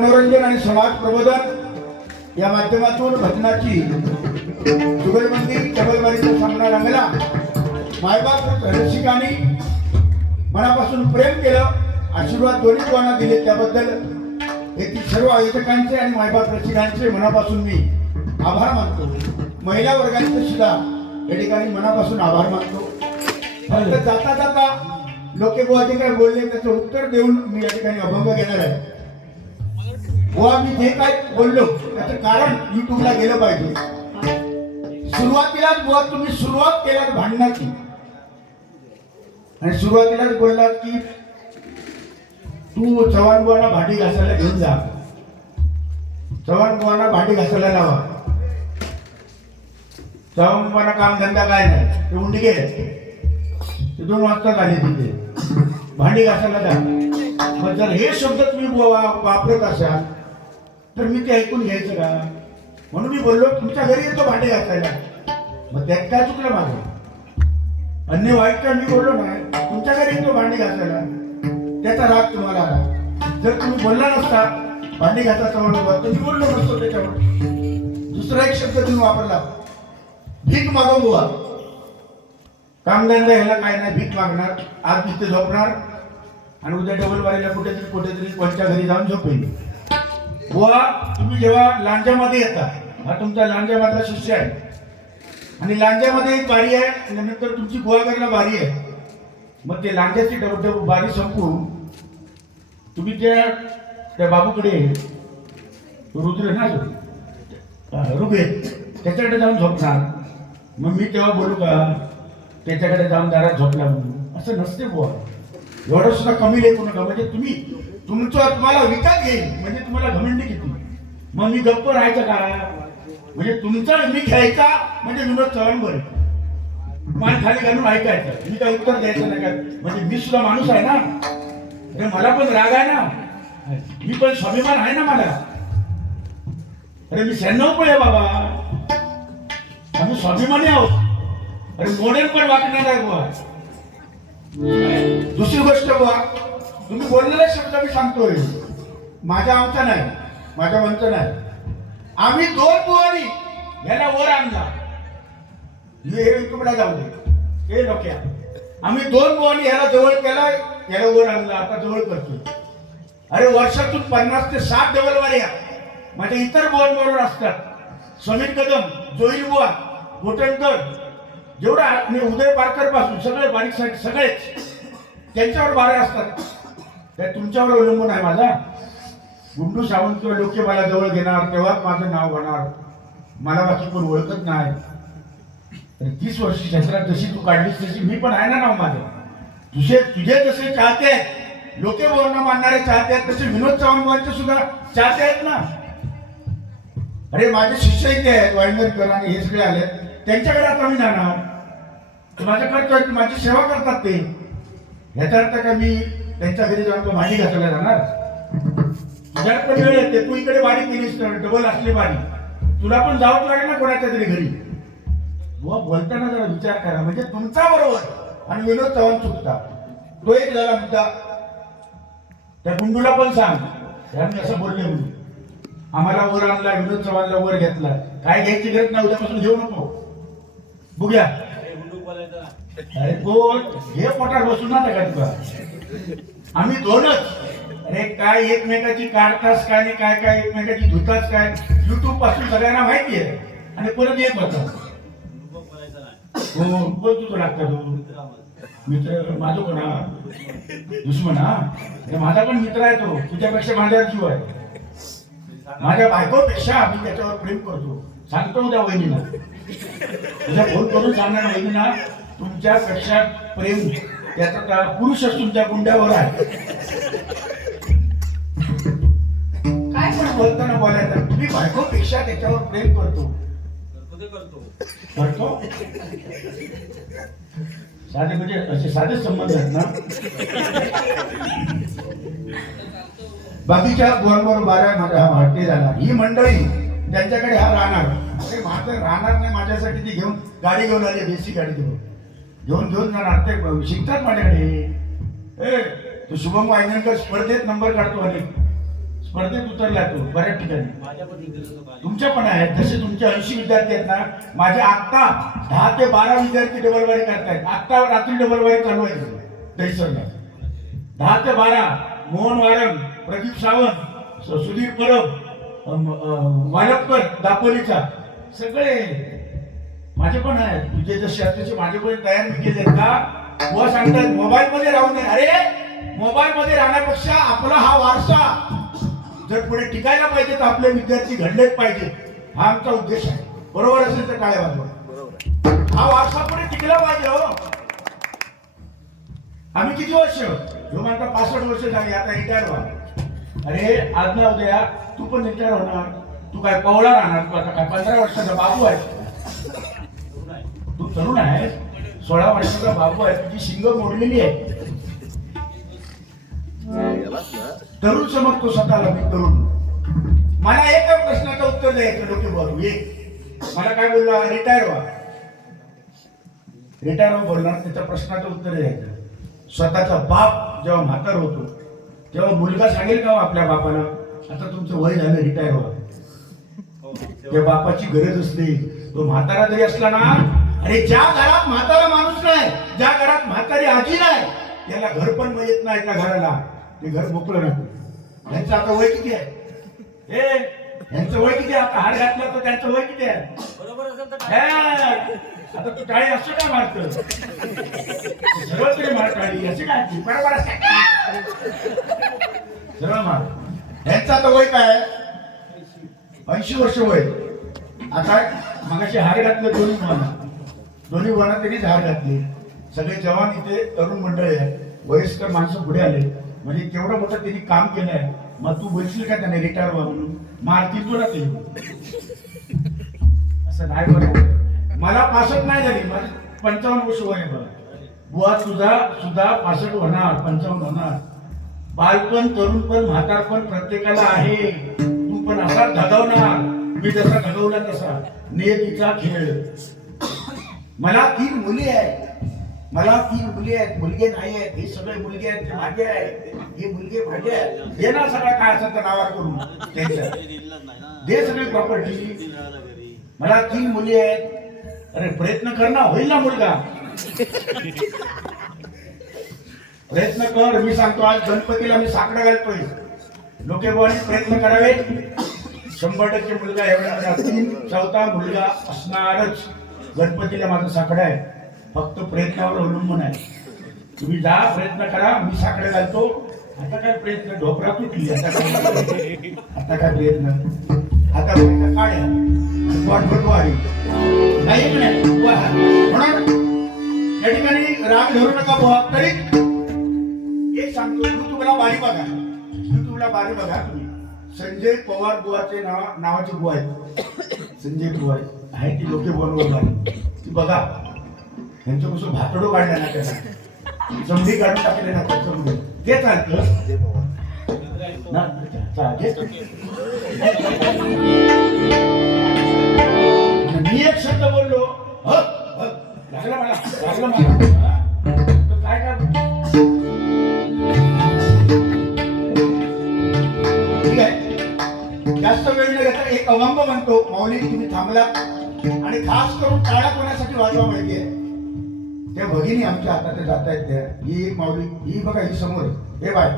मनोरंजन आणि समाज प्रबोधन या माध्यमातून भजनाची जुगलबंदी डबलबारीचा सामना रंगला मायबाप रसिकांनी मनापासून प्रेम केलं आशीर्वाद दोन्ही दोघांना दिले त्याबद्दल येथील सर्व आयोजकांचे आणि मायबाप रसिकांचे मनापासून मी आभार मानतो. महिला वर्गांचे सुद्धा या ठिकाणी मनापासून आभार मानतो. फक्त जाता जाता लोके बुवा बोलले त्याचं उत्तर देऊन मी या ठिकाणी अभंग घेणार आहे. हो, बुवा मी जे काय बोललो त्याचं कारण युट्यूबला गेलं पाहिजे. सुरुवातीलाच बुवा तुम्ही सुरुवात केल्यात भांडणाची. आणि सुरुवातीलाच बोललात की तू चव्हाण बुवाना भांडी घासायला घेऊन जा. चव्हाण बुवांना भांडी घासायला लावा. चव्हाण बुवांना काम धंदा काय नाही ते उंडगे ते दोन वाजता झाले तिथे. भांडी घासायला जा. मग जर हे शब्द तुम्ही वापरत असाल तर मी ते ऐकून घ्यायचं का? म्हणून मी बोललो तुमच्या घरी येतो भांडे घासायला. मग त्यात काय चुकलं माझं? अन्य वाईट काय मी बोललो नाही तुमच्या घरी येतो भांडे घासायला. त्याचा राग तुम्हाला आला. जर तुम्ही बोलला नसता भांडे घासायचा म्हणून तर मी बोललो नसतो त्याच्यावर. दुसरा एक शब्द तुम्ही वापरला. भीक मागो बुवा. कामधंदा ह्याला काय नाही भीक मागणार आज तिथे झोपणार आणि उद्या डबल बारीला कुठेतरी कुठेतरी कोणत्या घरी जाऊन झोपेल बुवा तुम्ही जेव्हा लांजामध्ये येता हा तुमचा लांजामधला शिष्य आहे. आणि लांजामध्ये एक बारी आहे नंतर तुमची करायला बारी आहे. मग ते लांजाची डब डब बारी संपून तुम्ही त्या त्या बाबूकडे रुद्र ना रुबे त्याच्याकडे जाऊन झोपणार. मग मी तेव्हा बोलू का त्याच्याकडे जाऊन दारात झोपला म्हणून. असं नसते बुवा. एवढं सुद्धा कमी लेखू नका म्हणजे तुम्ही तुमचं तुम्हाला विकत घेईल म्हणजे तुम्हाला घमंडी किती? मग मी गप्प राहायचं का? म्हणजे तुमचा मी घ्यायचा म्हणजे विनोद चव्हाण बरे मान खाली घालून ऐकायचं. मी काय उत्तर द्यायचं नाही काय म्हणजे मी सुद्धा माणूस आहे ना? अरे मला पण राग आहे ना? मी पण स्वाभिमान आहे ना मला? अरे मी शहाण्णव पण आहे बाबा. आम्ही स्वाभिमानी आहोत. अरे मॉडेल पण वागणार आहे बुवा. दुसरी गोष्ट बुवा तुम्ही बोललेले शब्द मी सांगतोय. माझ्या आमचा नाही माझ्या मनचा नाही. आम्ही दोन बुवारी याला वर आणला. हे युट्यूबला जाऊ दे. हे डोक्या आम्ही दोन बुवानी ह्याला जवळ केला याला वर आणला आता जवळ करतोय. अरे वर्षातून पन्नास ते साठ या. माझ्या इतर बुवांबरोबर असतात. समीर कदम जोईल बुवा गोटणकर जेवढा मी उदय पारकरपासून सगळे बारीक सगळेच. त्यांच्यावर बारे असतात. त्या तुमच्यावर अवलंबून आहे माझा. गुंडू सावंत किंवा लोके मला जवळ घेणार तेव्हाच माझं नाव होणार. मला बाकी कोण ओळखत नाही. तर तीस वर्ष क्षेत्रात जशी तू काढलीस तशी मी पण आहे ना नाव माझं. तुझे तुझे जसे चाहते आहेत लोके वर्ण मानणारे चाहते आहेत तसे विनोद चव्हाण सुद्धा चाहते आहेत ना. अरे माझे शिष्य इथे आहेत वाईंदरकर आणि हे सगळे आले. त्यांच्याकडे आता मी जाणार. तर माझं करतोय माझी सेवा करतात ते. ह्याचा अर्थ का मी त्यांच्या घरी जाऊन तो भांडी घासायला जाणार. पण वेळ येते तू इकडे बारी केलीस तर डबल असली बारी तुला पण जावंच लागेल ना कोणाच्या तरी घरी. बुवा बोलताना जरा विचार करा. म्हणजे तुमचा बरोबर. आणि विनोद चव्हाण चुकता. तो एक झाला मुद्दा. त्या गुंडूला पण सांग. यांनी असं बोलले म्हणून. आम्हाला वर आणला विनोद चव्हाणला वर घेतला काय घ्यायची गरज नाही उद्यापासून घेऊ नको. बघूया. अरे कोण? हे पोटात बसून ना का तुका आम्ही दोनच. अरे काय एकमेकाची काढतास काय आणि काय काय एकमेकाची धुतास काय? युट्यूबपासून सगळ्यांना माहिती आहे. आणि परत एक होतं. हो बोल तू तू मित्र माझं कोण हा दुश्मन हा? माझा पण मित्र आहे तो. तुझ्यापेक्षा माझ्या जीव आहे माझ्या बायकोपेक्षा मी त्याच्यावर प्रेम करतो. सांगतो उद्या वहिनीला. तुझ्या फोन करून सांगणार वहिनीला तुमच्यापेक्षा प्रेम त्याचा त्या पुरुषच तुमच्या गुंड्यावर आहे. काय पण बोलताना बोलायचं. तुम्ही बायकोपेक्षा त्याच्यावर प्रेम करतो. करतो. साधे म्हणजे असे साधेच संबंध आहेत ना? बाकीच्या बुवांबरोबर बारा माझा हा भारतीय झाला. ही मंडळी त्यांच्याकडे हा राहणार अरे माझं राहणार नाही माझ्यासाठी ती घेऊन गाडी घेऊन आली देशी गाडी घेऊन. घेऊन घेऊन जाणार ते शिकतात माझ्याकडे. ए तो शुभम वाहिन्यांकर स्पर्धेत नंबर काढतो आणि स्पर्धेत उतरला तो बऱ्याच ठिकाणी. तुमच्या पण आहेत. जसे तुमचे ऐंशी विद्यार्थी आहेत ना माझे आत्ता दहा ते बारा विद्यार्थी डबलवारी करतायत. आत्ता रात्री डबलवारी चालू आहे. दहिसरला दहा ते बारा मोहन वारंग प्रदीप सावंत सुधीर परब वालपकर दापोलीचा. सगळे माझे पण आहे. तुझे जसे शर्टचे तसे माझे पण तयार मी केले का? व सांगतात मोबाईल मध्ये राहू नये. अरे मोबाईल मध्ये राहण्यापेक्षा आपला हा वारसा जर पुढे टिकायला पाहिजे तर आपले विद्यार्थी घडलेच पाहिजे. हा आमचा उद्देश आहे. बरोबर असेल तर टाळ्या वाजवा. हा वारसा पुढे टिकला पाहिजे हो. आम्ही किती वर्ष? जो म्हणता पासष्ट वर्ष झाली आता रिटायर व्हा अरे आज ना उद्या. तू पण रिटायर होणार. तू काय पवळा राहणार. तू आता काय पंधरा वर्षाचा बाबू आहे. तरुण आहे. सोळा वर्षाचा बाबू आहे. तुझी शिंग मोडलेली आहे. तरुण समजतो स्वतःला मी तरुण. मला एका प्रश्नाचं उत्तर द्यायचं डोके बोलू एक. मला काय बोलला रिटायर व्हा. रिटायर व्हा बोलणार. त्याच्या प्रश्नाचं उत्तर द्यायचं. स्वतःचा बाप जेव्हा म्हातार होतो तेव्हा मुलगा सांगेल का हो आपल्या बापाला? आता तुमचं वय झालं रिटायर व्हा. त्या बापाची गरज असते. तो म्हातारा जरी असला ना अरे ज्या घरात म्हातारा माणूस नाही ज्या घरात म्हातारी आजी नाही त्याला घर पण येत नाही त्या घराला. ते घर मोकळं राहतं यांचं आता वय किती आहे? हे यांचं वय किती आहे? आता हार घातला तर त्यांचं वय किती आहे? आता तू टाळी असं काय मारत सरळ मार टाळी असे काय बरोबर? सरळ मार. यांचं आता वय काय ऐंशी वर्ष वय. आता मगाशी हार घातले दोन्ही वना दोन्ही वनात त्यांनी झाड घातली. सगळे जवान इथे तरुण मंडळी आहे वयस्कर माणसं पुढे आले. म्हणजे केवढं मोठं त्यांनी काम केलं आहे मग तू बोलशील का त्याने रिटायर व्हा म्हणून मारतील तुला ते. असं नाही बरं मला पासष्ट नाही झाली. माझी पंचावन्न वर्ष वय बरं बघा बुवा तुझा सुद्धा पासष्ट होणार पंचावन्न होणार. बालपण तरुणपण म्हातारपण प्रत्येकाला आहे. तू पण असा धगवणार मी जसा धगवला तसा. नियतीचा खेळ. मला तीन मुली आहेत. मला तीन मुली आहेत. मुलगे नाही आहेत. हे सगळे मुलगे आहेत. ते माझे आहेत. हे मुलगे माझे आहेत. हे ना सगळं काय असं तर नावार करून. त्यांचं. दे सगळी प्रॉपर्टी मला तीन मुली आहेत. अरे प्रयत्न कर ना. होईल ना मुलगा. प्रयत्न कर. मी सांगतो आज गणपतीला मी साकडं घालतोय. लोकेबानी प्रयत्न करावे शंभर टक्के मुलगा एवढा तीन चौथा मुलगा असणारच. गणपतीला माझं साकडं आहे. फक्त प्रयत्नावर अवलंबून आहे. तुम्ही जा प्रयत्न करा मी साकडे घालतो. आता काय प्रयत्न? ढोपरा तुटली. आता काय आता काय प्रयत्न? आता प्रयत्न काढ्या वाटवट वाढी नाही म्हणून या ठिकाणी राग धरू नका बुवा. तरी एक सांगतो तुम्हाला बारी बघा. युट्यूबला बारी बघा तुम्ही. संजय पवार बुवाचे नाव नावाचे बुवा आहेत. संजय बुवा आहेत. आहे ती लोके बोलवणार ती बघा यांच्यापासून भातडो काढल्या ना त्याला जमडी काढून टाकले ना त्या जमडी ते चालतं. ना मी एक शब्द बोललो लागला मला लागला मला. काय काय ठीक आहे. जास्त वेळ न घेता एक अवंब म्हणतो माऊली तुम्ही थांबला. आणि खास करून टाळ्या कोणासाठी वाजवा माहिती आहे? त्या भगिनी आमच्या हातात जात आहेत त्या. ही एक माऊली ही बघा ही समोर. हे बाय.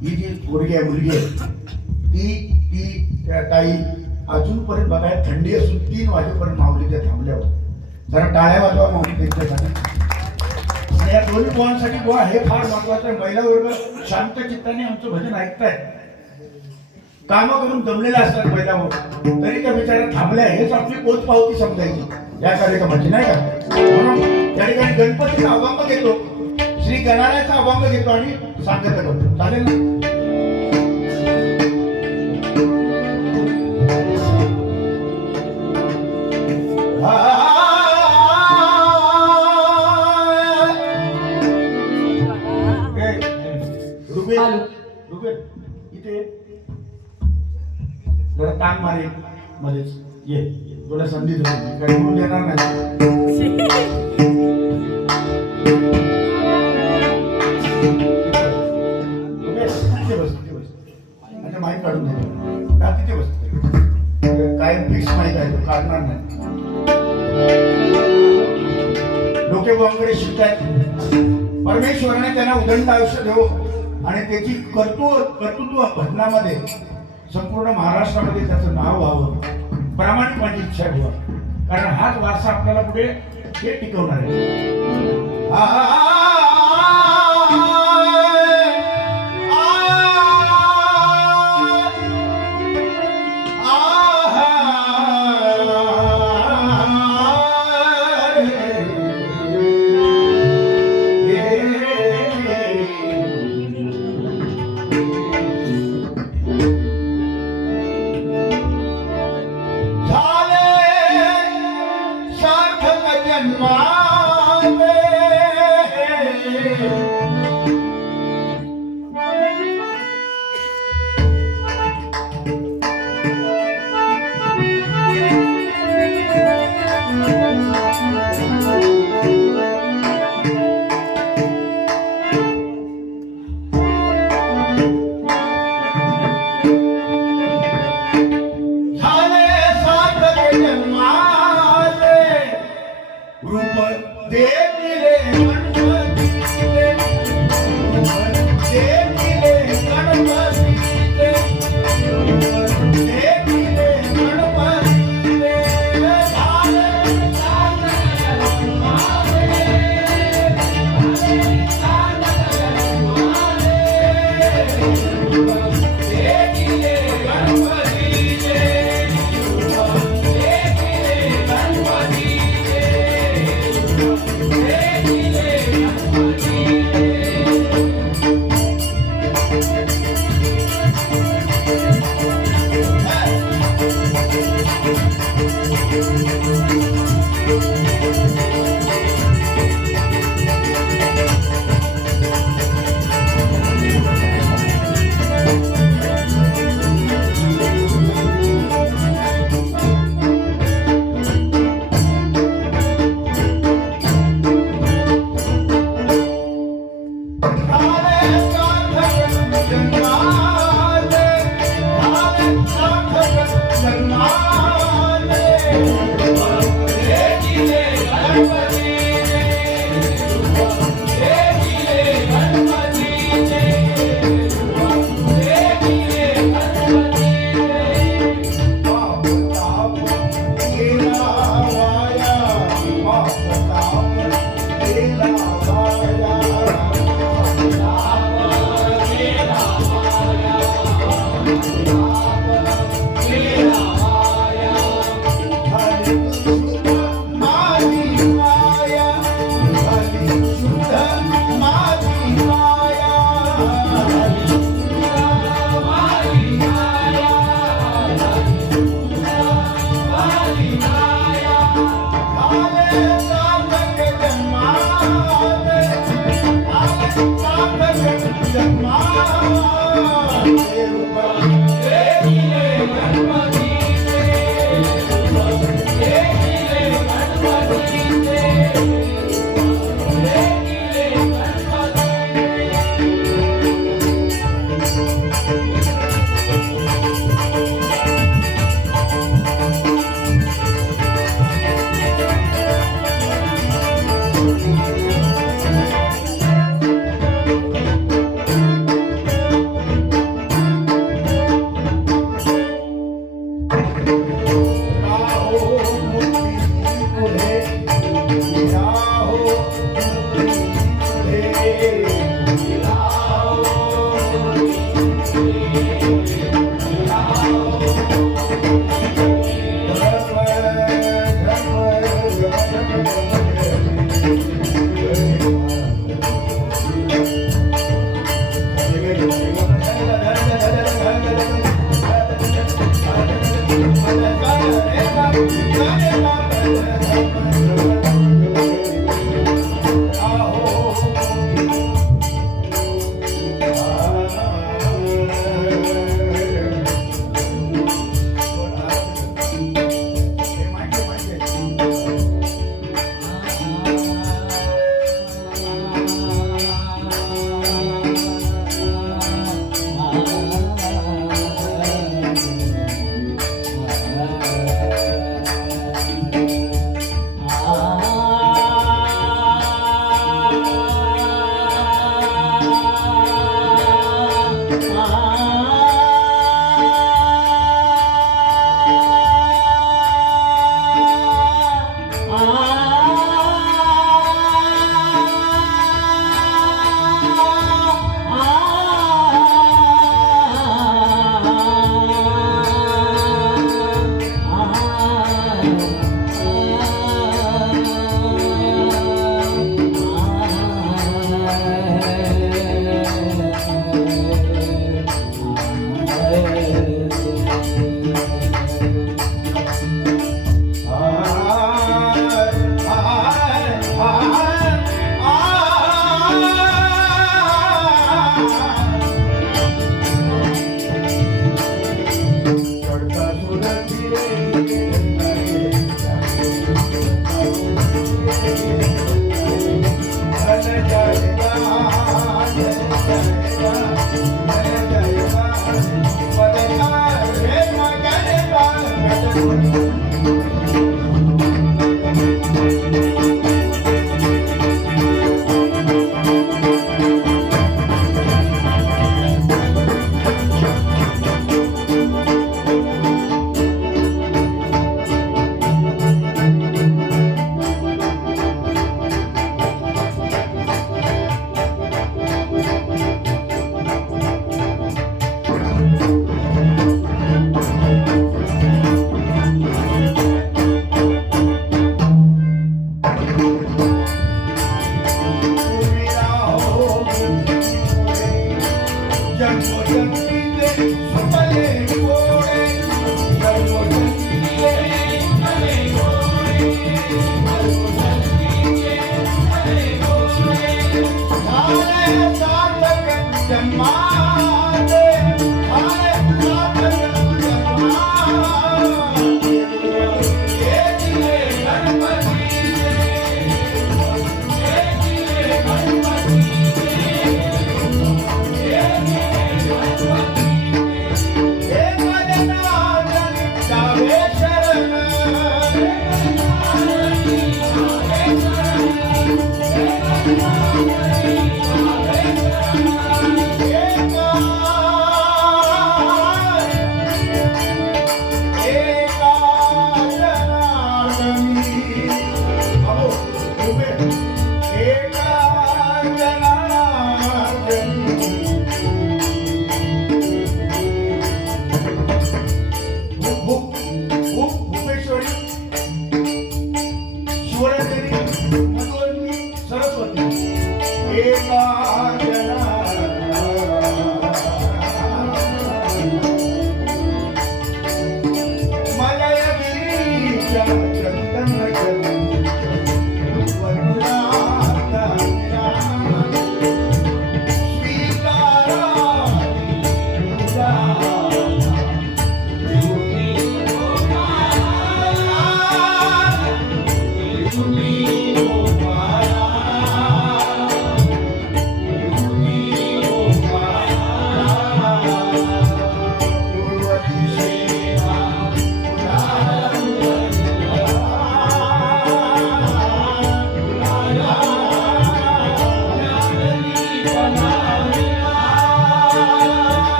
ही जी मुलगी आहे मुलगी आहे. ती ती त्या ताई अजूनपर्यंत बघा थंडी असून तीन वाजेपर्यंत माऊली त्या थांबल्यावर. जरा टाळ्या वाजवा माऊली त्यांच्यासाठी. आणि या दोन्ही बुवांसाठी बुवा हे फार महत्वाचं आहे. महिला वर्ग शांत चित्ताने आमचं भजन ऐकताय काम करून दमलेले असतात मैदानावर. तरी त्या बिचाऱ्या थांबल्या. हेच आपली पोच पावती समजायची. या कार्यक्रमाची नाही का? म्हणून त्या ठिकाणी गणपतीचा अभंग घेतो. श्री गणाऱ्याचा अभंग घेतो आणि सांगत करतो चालेल ना? संधी देतो मी काही बोलू देणार नाही. रुबेल, काढून देतो का तिथे बसते काय फिक्स माहीत आहे तो काढणार नाही. लोके बॉम्बकडे शिकतात परमेश्वराने त्यांना उदंड आयुष्य देव आणि त्याची कर्तृ कर्तृत्व भजनामध्ये संपूर्ण महाराष्ट्रामध्ये त्याचं नाव व्हावं. प्रामाणिक माझी इच्छा आहे कारण हाच वारसा आपल्याला पुढे हे टिकवणार आहे.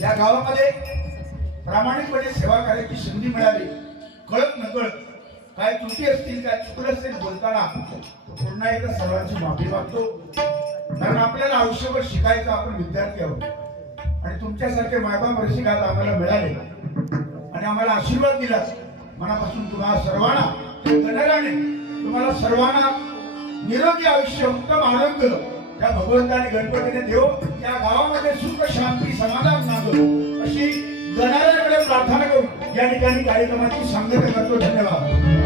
या गावामध्ये प्रामाणिकपणे सेवा करायची संधी मिळाली. कळत नकळत काय त्रुटी असतील काय चुकलं असतील बोलताना पुन्हा एकदा सर्वांची माफी मागतो. कारण आपल्याला आयुष्यभर शिकायचं आपण विद्यार्थी आहोत. आणि तुमच्यासारखे मायबाप रसिक आज आम्हाला मिळाले. आणि आम्हाला आशीर्वाद दिला. मनापासून तुम्हाला सर्वांना गणराने तुम्हाला सर्वांना निरोगी आयुष्य उत्तम आरोग्य त्या भगवंताने गणपतीने देव या गावामध्ये सुख शांती समाधान नांदो अशी गणाऱ्याकडे प्रार्थना करून या ठिकाणी कार्यक्रमाची सांगता करतो. धन्यवाद.